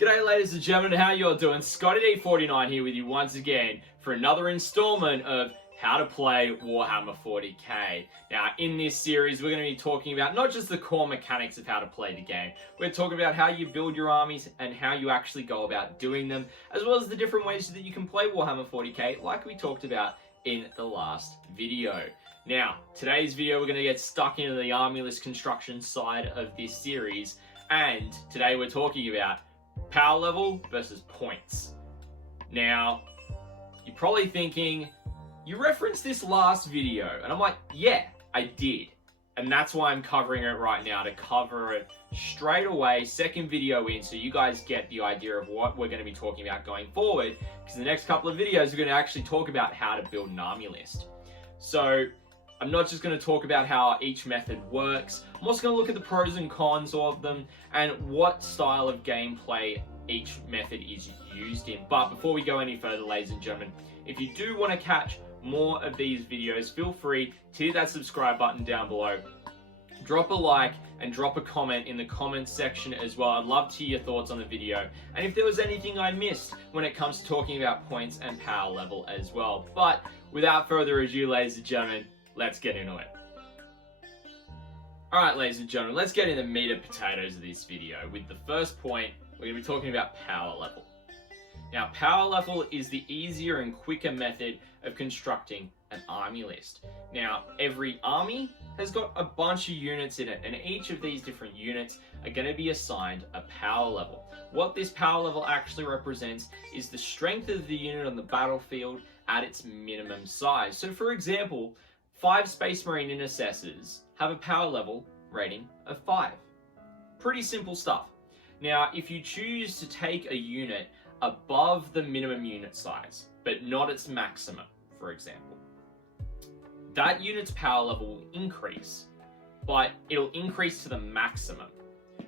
G'day ladies and gentlemen, how you all doing? Scotty D49 here with you once again for another installment of how to play Warhammer 40k. Now in this series we're going to be talking about not just the core mechanics of how to play the game, we're talking about how you build your armies and how you actually go about doing them, as well as the different ways that you can play Warhammer 40k like we talked about in the last video. Now, today's video we're going to get stuck into the army list construction side of this series, and today we're talking about power level versus points. Now, you're probably thinking, you referenced this last video, and I'm like, yeah, I did. And that's why I'm covering it right now, to cover it straight away, second video in, so you guys get the idea of what we're going to be talking about going forward, because the next couple of videos we're going to actually talk about how to build an army list. So, I'm not just going to talk about how each method works, I'm also going to look at the pros and cons of them and what style of gameplay each method is used in. But before we go any further, ladies and gentlemen, if you do want to catch more of these videos, feel free to hit that subscribe button down below. Drop a like and drop a comment in the comments section as well. I'd love to hear your thoughts on the video. And if there was anything I missed when it comes to talking about points and power level as well. But without further ado, ladies and gentlemen, let's get into it. Alright ladies and gentlemen, let's get into the meat and potatoes of this video. With the first point, we're going to be talking about power level. Now, power level is the easier and quicker method of constructing an army list. Now, every army has got a bunch of units in it, and each of these different units are going to be assigned a power level. What this power level actually represents is the strength of the unit on the battlefield at its minimum size. So for example, 5 Space Marine Intercessors have a power level rating of 5. Pretty simple stuff. Now, if you choose to take a unit above the minimum unit size, but not its maximum, for example, that unit's power level will increase, but it'll increase to the maximum.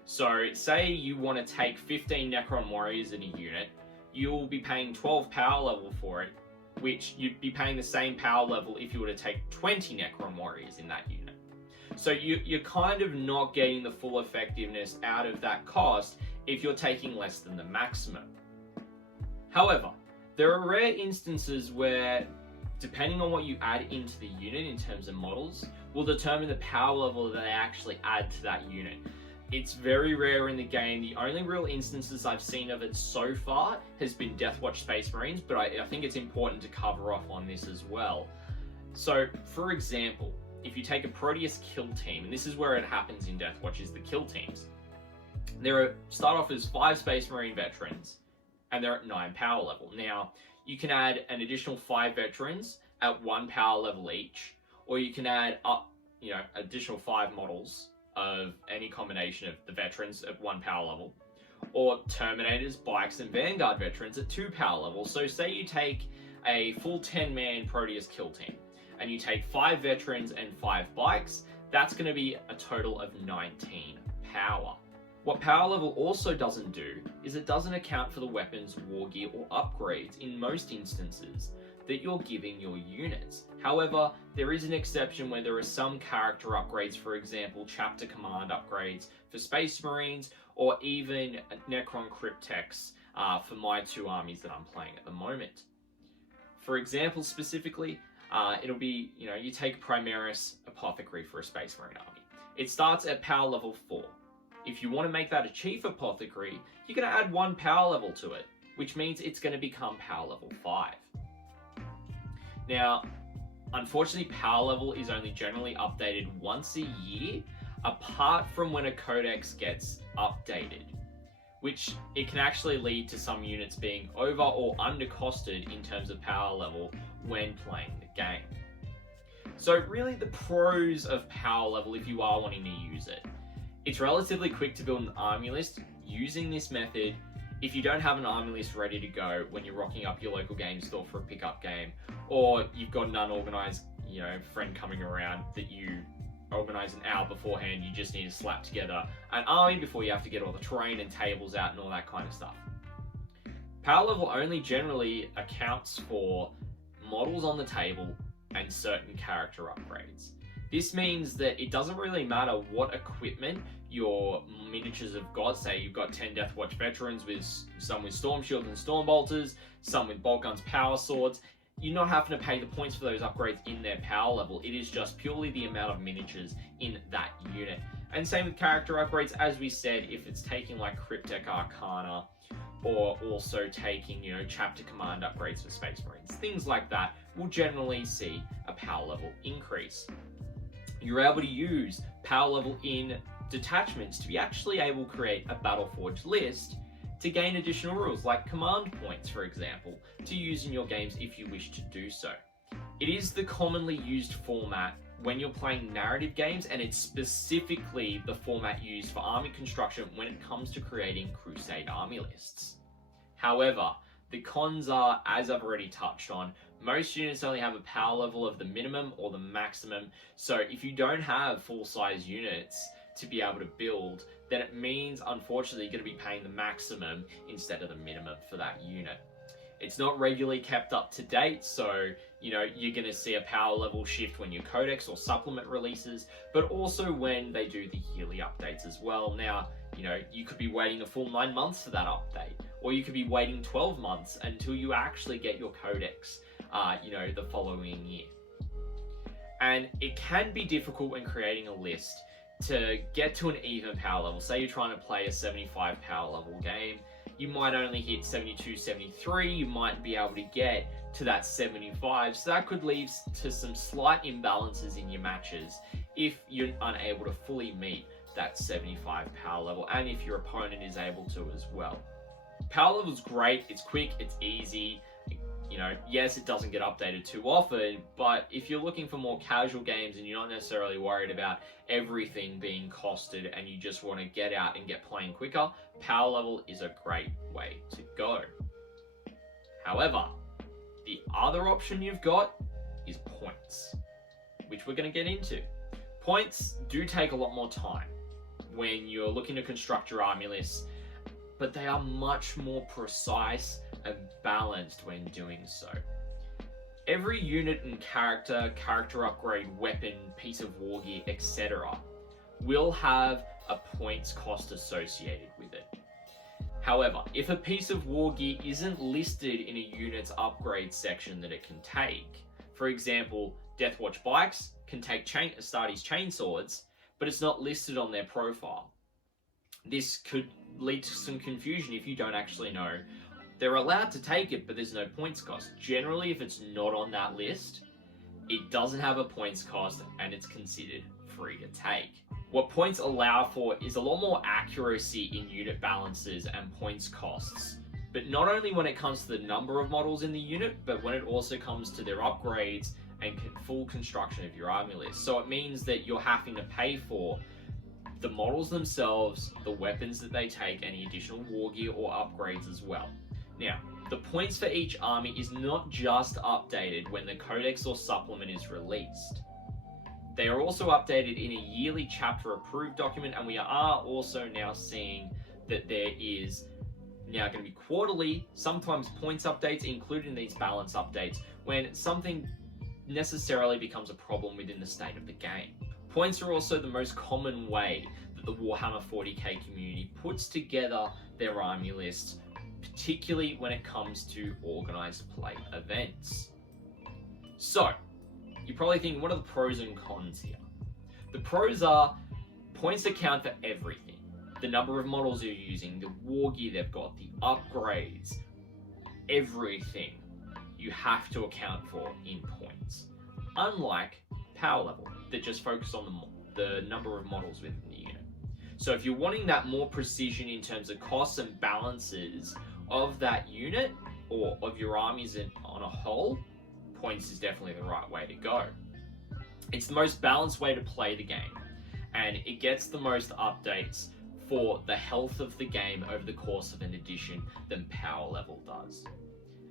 So, say you want to take 15 Necron Warriors in a unit, you'll be paying 12 power level for it, which you'd be paying the same power level if you were to take 20 Necron Warriors in that unit. So you're kind of not getting the full effectiveness out of that cost if you're taking less than the maximum. However, there are rare instances where, depending on what you add into the unit in terms of models, will determine the power level that they actually add to that unit. It's very rare in the game. The only real instances I've seen of it so far has been Deathwatch Space Marines, but I think it's important to cover off on this as well. So, for example, if you take a Proteus kill team, and this is where it happens in Deathwatch, is the kill teams. Start off as 5 Space Marine veterans, and they're at 9 power level. Now, you can add an additional 5 veterans at 1 power level each, or you can add up, additional 5 models of any combination of the veterans at 1 power level, or Terminators, Bikes, and Vanguard veterans at 2 power level. So say you take a full 10-man Proteus kill team, and you take 5 veterans and 5 bikes, that's going to be a total of 19 power. What power level also doesn't do is it doesn't account for the weapons, war gear, or upgrades in most instances that you're giving your units. However, there is an exception where there are some character upgrades, for example, chapter command upgrades for Space Marines, or even Necron Cryptex for my 2 armies that I'm playing at the moment. For example, specifically, it'll be, you take Primaris Apothecary for a Space Marine army. It starts at power level 4. If you want to make that a Chief Apothecary, you're going to add 1 power level to it, which means it's going to become power level 5. Now, unfortunately, power level is only generally updated once a year, apart from when a codex gets updated, which it can actually lead to some units being over or under costed in terms of power level when playing the game. So really the pros of power level, if you are wanting to use it, it's relatively quick to build an army list using this method if you don't have an army list ready to go when you're rocking up your local game store for a pickup game, or you've got an unorganized, friend coming around that you organize an hour beforehand, you just need to slap together an army before you have to get all the terrain and tables out and all that kind of stuff. Power level only generally accounts for models on the table and certain character upgrades. This means that it doesn't really matter what equipment your miniatures have got. Say you've got 10 Deathwatch veterans with some with Storm Shield and Storm Bolters, some with Bolt Guns, Power Swords. You're not having to pay the points for those upgrades in their power level. It is just purely the amount of miniatures in that unit. And same with character upgrades, as we said, if it's taking like Cryptek Arcana, or also taking, chapter command upgrades for Space Marines. Things like that will generally see a power level increase. You're able to use power level in detachments to be actually able to create a Battleforge list to gain additional rules, like command points, for example, to use in your games if you wish to do so. It is the commonly used format when you're playing narrative games, and it's specifically the format used for army construction when it comes to creating Crusade army lists. However, the cons are, as I've already touched on, most units only have a power level of the minimum or the maximum, so if you don't have full-size units to be able to build, then it means, unfortunately, you're going to be paying the maximum instead of the minimum for that unit. It's not regularly kept up to date, so you're going to see a power level shift when your codex or supplement releases, but also when they do the yearly updates as well. Now, you could be waiting a full 9 months for that update, or you could be waiting 12 months until you actually get your codex, the following year. And it can be difficult when creating a list to get to an even power level. Say you're trying to play a 75 power level game, you might only hit 72, 73, you might be able to get to that 75, so that could lead to some slight imbalances in your matches if you're unable to fully meet that 75 power level, and if your opponent is able to as well. Power level is great, it's quick, it's easy. Yes, it doesn't get updated too often, but if you're looking for more casual games and you're not necessarily worried about everything being costed and you just want to get out and get playing quicker, power level is a great way to go. However, the other option you've got is points, which we're going to get into. Points do take a lot more time when you're looking to construct your army lists, but they are much more precise and balanced when doing so. Every unit and character upgrade, weapon, piece of war gear, etc. will have a points cost associated with it. However, if a piece of war gear isn't listed in a unit's upgrade section that it can take, for example, Deathwatch bikes can take Astartes chainswords, but it's not listed on their profile. This could lead to some confusion if you don't actually know. They're allowed to take it, but there's no points cost. Generally, if it's not on that list, it doesn't have a points cost and it's considered free to take. What points allow for is a lot more accuracy in unit balances and points costs, but not only when it comes to the number of models in the unit, but when it also comes to their upgrades and full construction of your army list. So it means that you're having to pay for the models themselves, the weapons that they take, any additional war gear or upgrades as well. Now, the points for each army is not just updated when the codex or supplement is released. They are also updated in a yearly chapter approved document, and we are also now seeing that there is now going to be quarterly, sometimes points updates included in these balance updates when something necessarily becomes a problem within the state of the game. Points are also the most common way that the Warhammer 40k community puts together their army lists, particularly when it comes to organized play events. So, you're probably thinking, what are the pros and cons here? The pros are points account for everything. The number of models you're using, the war gear they've got, the upgrades, everything you have to account for in points. Unlike power level, that just focus on the number of models within the unit. So if you're wanting that more precision in terms of costs and balances of that unit or of your armies on a whole, points is definitely the right way to go. It's the most balanced way to play the game, and it gets the most updates for the health of the game over the course of an edition than power level does.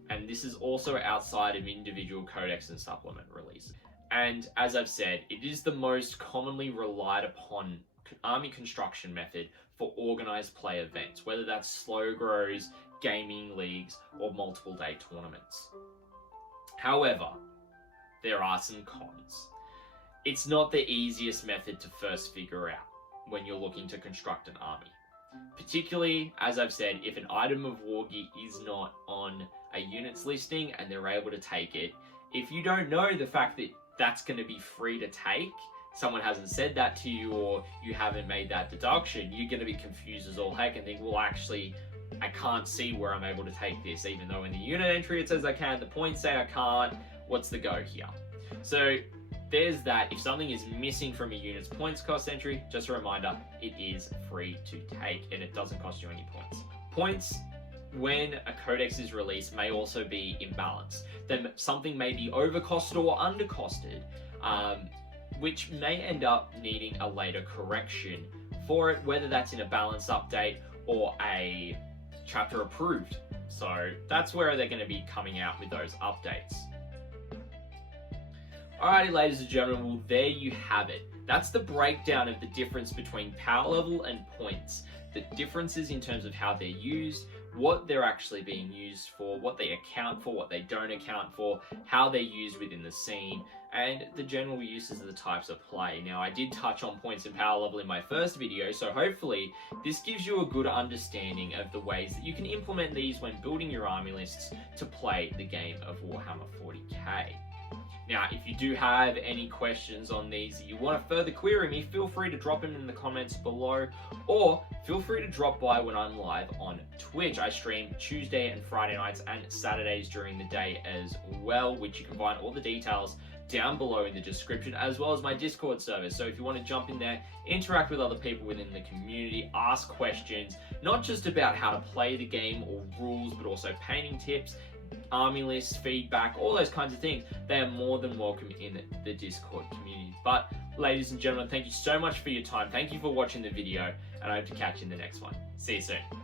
And this is also outside of individual codex and supplement releases. And as I've said, it is the most commonly relied upon army construction method for organized play events, whether that's slow grows, gaming leagues, or multiple day tournaments. However, there are some cons. It's not the easiest method to first figure out. when you're looking to construct an army. Particularly, as I've said, if an item of war gear is not on a units listing and they're able to take it, if you don't know the fact that that's going to be free to take, someone hasn't said that to you, or you haven't made that deduction, you're going to be confused as all heck and think, well, actually, I can't see where I'm able to take this, even though in the unit entry it says I can, the points say I can't. What's the go here? So there's that. If something is missing from a unit's points cost entry, just a reminder, it is free to take and it doesn't cost you any points. Points, when a codex is released, may also be imbalanced. Then something may be overcosted or undercosted, which may end up needing a later correction for it, whether that's in a balance update or a chapter approved. So that's where they're going to be coming out with those updates. Alrighty, ladies and gentlemen, well, there you have it. That's the breakdown of the difference between power level and points. The differences in terms of how they're used, what they're actually being used for, what they account for, what they don't account for, how they're used within the scene, and the general uses of the types of play. Now, I did touch on points and power level in my first video, so hopefully this gives you a good understanding of the ways that you can implement these when building your army lists to play the game of Warhammer 40k. Now, if you do have any questions on these that you want to further query me, feel free to drop them in the comments below, or feel free to drop by when I'm live on Twitch. I stream Tuesday and Friday nights and Saturdays during the day as well, which you can find all the details down below in the description, as well as my Discord server. So if you want to jump in there, interact with other people within the community, ask questions, not just about how to play the game or rules, but also painting tips, army lists, feedback, all those kinds of things, they are more than welcome in the Discord community. But ladies and gentlemen, thank you so much for your time. Thank you for watching the video, and I hope to catch you in the next one. See you soon.